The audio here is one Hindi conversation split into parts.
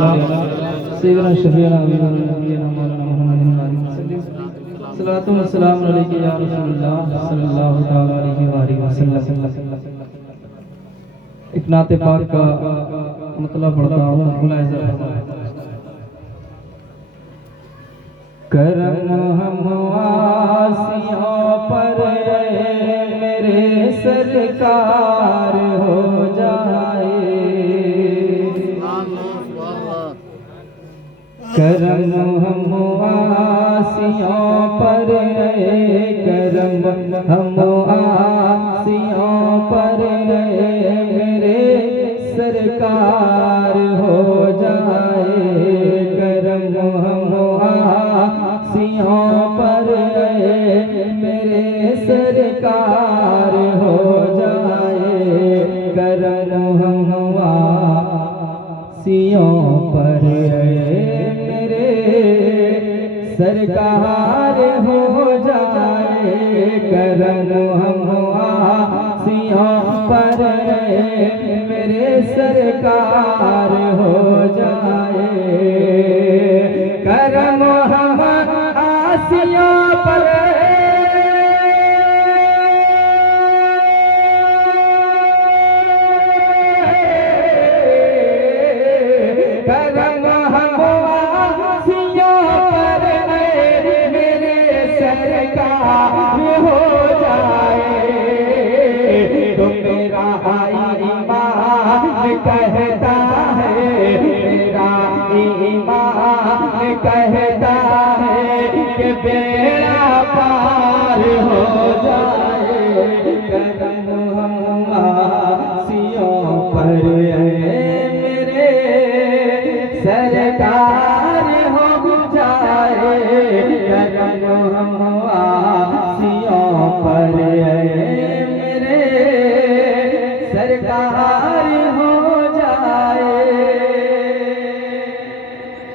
सैयदना शफीना नबीना मौलाना मुहम्मद सल्लल्लाहु अलैहि वसल्लम अलैहि या रसूलुल्लाह सल्लल्लाहु तआला अलैहि वसल्लम। एक नाते पाक का मतलब पढ़ता हूँ, मुलाहिजा फरमाएं। करम हम आसियों पर मेरे सरकार हो जाए, करम हम आसियों पर, करम हम आसियों पर मेरे सरकार हो जाए, करम हम आसियों पर मेरे सरकार हो जाए, करम हम आसियों पर सरकार हो जाए, करम हम आसियों पर मेरे सरकार हो जाए, करम हम आसियों पर करम हम आसियों पर सरकार हो जाए, तो मेरा ईमान कहता है, मेरा ईमान कहता है कि बेड़ा पार हो जाए, करम हम आसियों पर मेरे सरकार हो जाए, करम हम आसियों पर मेरे सरकार हो जाए।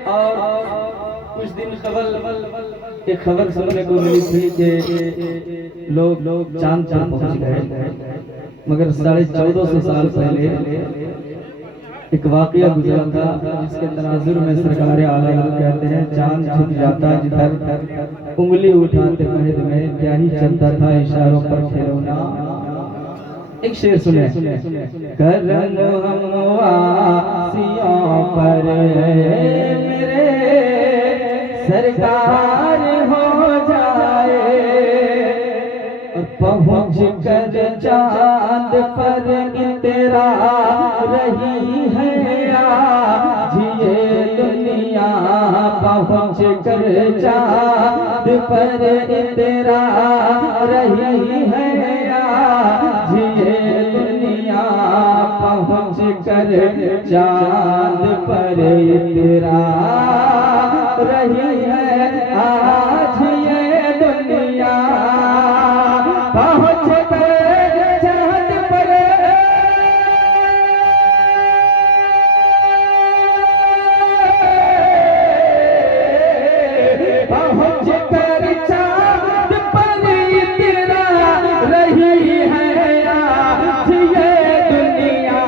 और कुछ दिन एक खबर सुनने को मिली थी कि लोग चांद पर पहुंच गए, मगर 1450 साल पहले एक वाकया गुजरा था जिसके तनाजुर में सरकार आला कहते हैं चांद झुक जाता जिधर उंगली उठाते महद में क्या ही चलता था इशारों पर खिलौना। एक शेर सुने, करम हम आसियों पर मेरे सरकार हो जाए, पहुँच कर चांद पर तेरा रही है आज ये दुनिया, पहुँच कर चांद पर तेरा रही है आज ये दुनिया, पहुँच कर चांद पर तेरा रही है आज ये दुनिया, पहुँच कर चांद पर पहुँच कर चांद पर तेरा रही है आज ये दुनिया,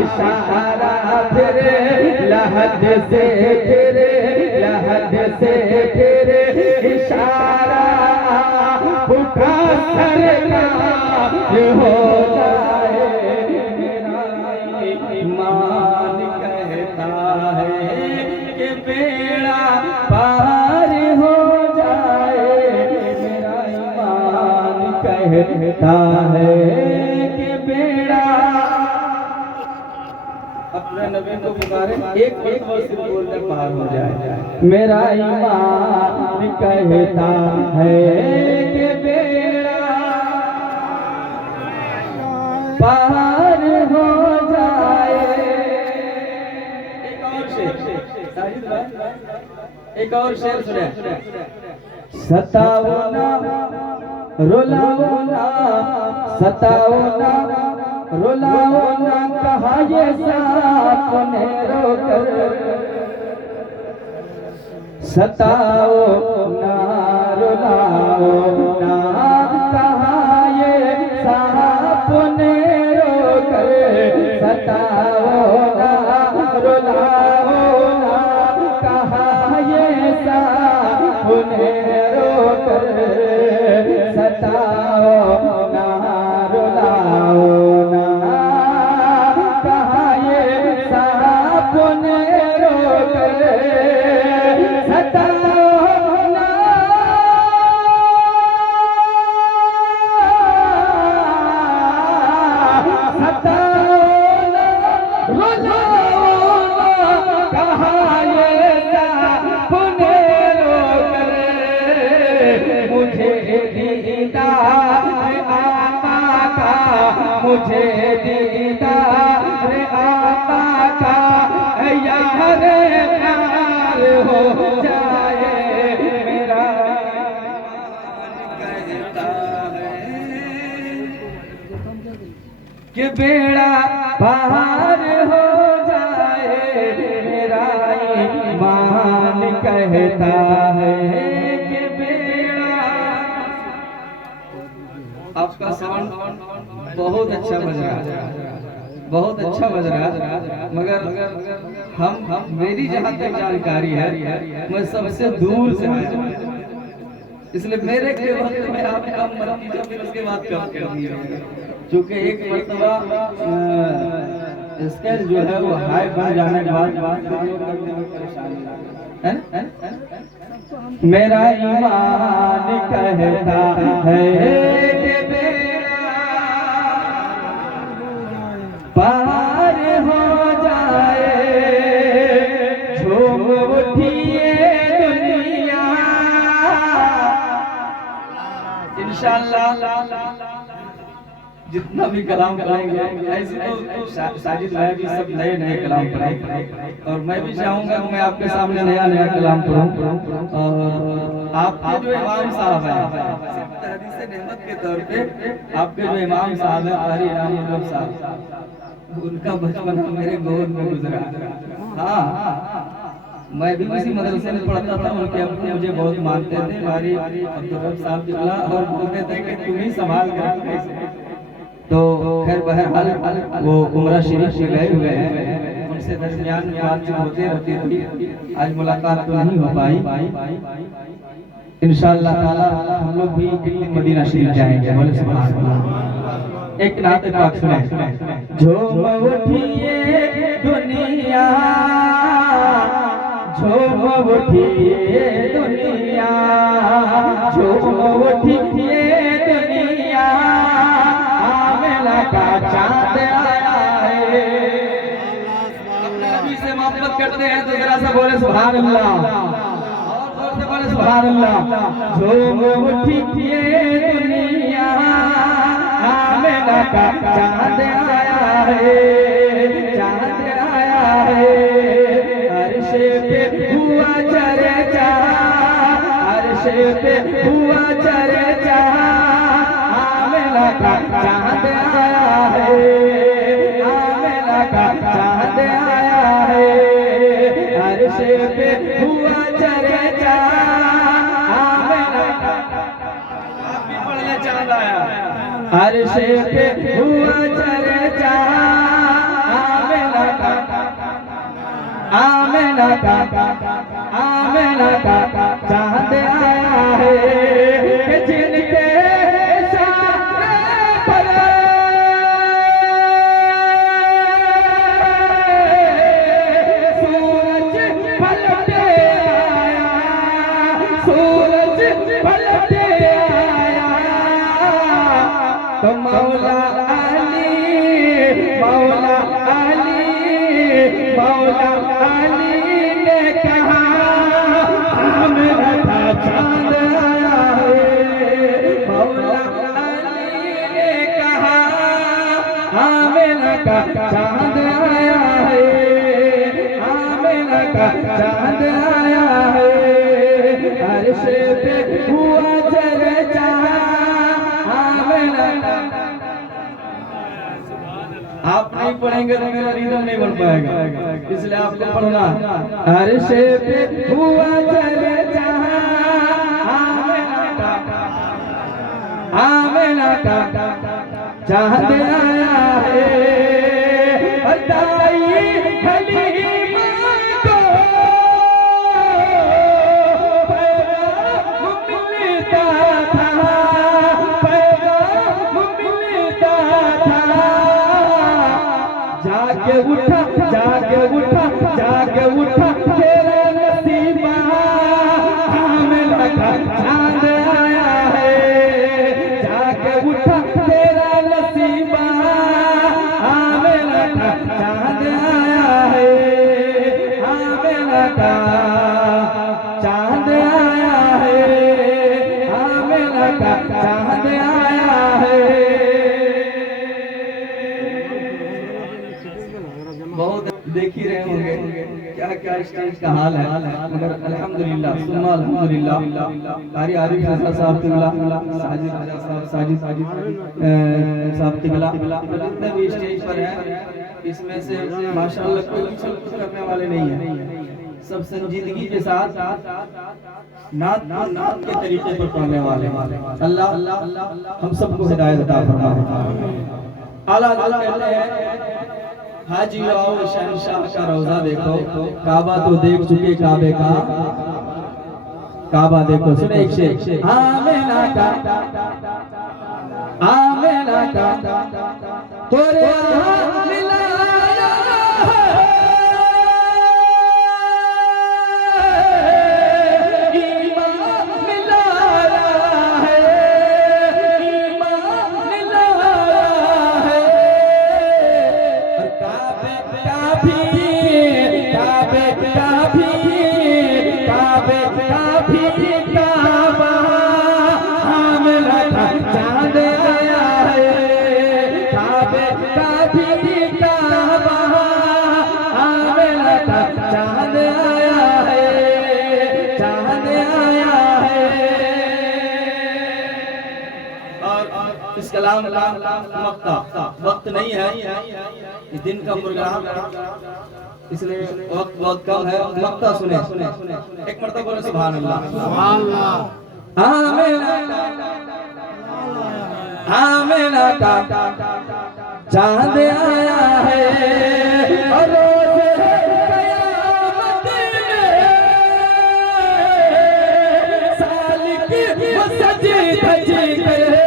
इशारा फिर लहद से फिर लहद से फिर इशारा उठा सरकार हो जाए, मेरा ईमान कहता है कि बेड़ा पार हो जाए, मेरा ईमान कहता है कि बेड़ा अपने नबी को पुकारे एक वर्ष बोलने पार हो जाए, मेरा ईमान कहता है कि बेड़ा पार हो जाए। एक और शेर सुने, सताओ ना रुलाओ ना, सताओ ना रुलाओ ना, कहा ये सांप ने रोकर, सताओ ना रुलाओ ना, कहा ये सांप ने रोकर, सताओ ना कहाँ ये सपने रोक ले, मुझे दीदार आका का, मुझे दीदार आका का यार प्यार हो जाए मेरा कहता है कि बेड़ा पार हो जाए मेरा ईमान कहता है कि बेड़ा। आपका साउंड बहुत अच्छा बज रहा है, बहुत अच्छा बज रहा है, मगर हम मेरी जहाँ तक जानकारी है मैं सबसे दूर से आया, इसलिए मेरे के वक्त में आप कम मत कीजिए, फिर उसके बाद कम कर दीजिए, क्योंकि एक मरतबा स्केल जो है वो हाई बन जाने के बाद परेशानी है। मेरा ईमान कहता है कि बेड़ा पार हो जाए, झूम उठिए दुनिया। इंशाअल्लाह जितना भी कलाम पढ़ेंगे, ऐसे तो साजिद भाई भी सब नए नए कलाम पढ़ेंगे, और मैं भी चाहूंगा कि मैं आपके सामने नया नया कलाम पढ़ूं। और आपके जो इमाम साहब हैं, तहरीर नेमत के तौर पे आपके जो इमाम साहब हैं कारी इनाम साहब, उनका बचपन मेरे गोद में गुजरा। हाँ, मैं भी उसी मदरसे में पढ़ता था, उनके अपने मुझे बहुत मानते थे, कारी अब्दुल साहब जिला, और बोलते थे कि तुम ही संभाल कर। तो खैर बहरहाल वो उमरा शरीफ में गए हुए हैं, उनसे दरमियान में बातचीत होते रहती थी, आज मुलाकात तो नहीं हो पाई। इंशाअल्लाह ताला हम लोग भी एक दिन मदीना शरीफ जाएंगे। बोले सुभान अल्लाह। एक नात पाक सुने। झूम उठिए दुनिया, झूम उठिए दुनिया, झूम उठिए दुनिया, आमिना का चांद आया है। अपने नबी से मोहब्बत करते हैं तो जरा सा बोले सुभान अल्लाह, और जोर से बोले सुभान अल्लाह। झूम उठिए दुनिया, आमिना का चांद आया है, चांद आया है। अर्श पे हुआ चर्चा, अर्श पे हुआ चर्चा, आमिना का चांद आया है, आमिना का चांद आया है। अर्श पे हुआ चर्चा, आमिना का, आप भी पढ़ ले, चांद आया। अर्श पे हुआ चर्चा, आमिना का, आमिना का, आमिना का चांद आया है। जिनके तो मौला अली, मौला अली, मौला अली ने कहा आमिना का चांद आया है। मौला अली ने कहा आमिना का चांद आया है, आमिना का चांद आया है। अर्श पे हुआ चर्चा, आप नहीं पढ़ेंगे तो मेरा रिदम नहीं बन पाएगा, इसलिए आपको पढ़ना। अर्श पे हुआ चर्चा, आमिना का चांद आया है। दाई हलीमा को पैगाम मिलता था, पैगाम मिलता था। जाके उठा, जाके उठा, जाके उठा तेरा नसीबा, आमिना का चांद आया है। जाके उठा तेरा नसीबा, होंगे क्या क्या स्टेज का हाल है, मगर अल्हम्दुलिल्लाह सुम्मा अल्हम्दुलिल्लाह कारी आरिफ रजा साहब किबला, साजिद रजा साहब, साजिद साहब किबला जितने भी स्टेज पर हैं, इसमें से माशाअल्लाह कोई उछल करने वाले नहीं है, सब संजीदगी के साथ नात के तरीके पर पढ़ने वाले। अल्लाह हम सबको हिदायत अता फरमाए। आला कहते हैं हाजी आओ शहंशाह का रोजा देखो, काबा तो देख चुके काबे का, काबा देखो। सुने एक शेर, आमेना का तोरे यहाँ मिलाया इस कलाम का वक्त नहीं है, ये दिन का प्रोग्राम इसलिए वक्त बहुत कम है। मक्ता सुने एक मर्तबा बोले सुभान अल्लाह। आमेना का चांद आया है और रोज़ क़यामत में सालिक वो सजे धजे करे,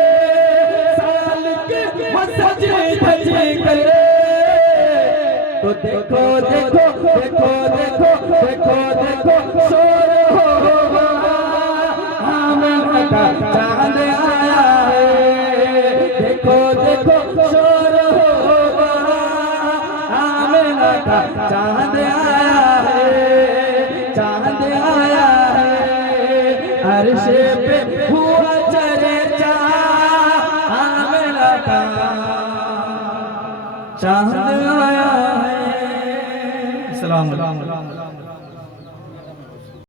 तो देखो देखो देखो देखो देखो देखो शोर होगा, आमेना का चांद आया है, देखो देखो शोर होगा, आमेना का चांद आया है, चांद आया है, अर्शे पे हुआ चर्चा, आमेना का चांद आया है। अस्सलाम वालेकुम।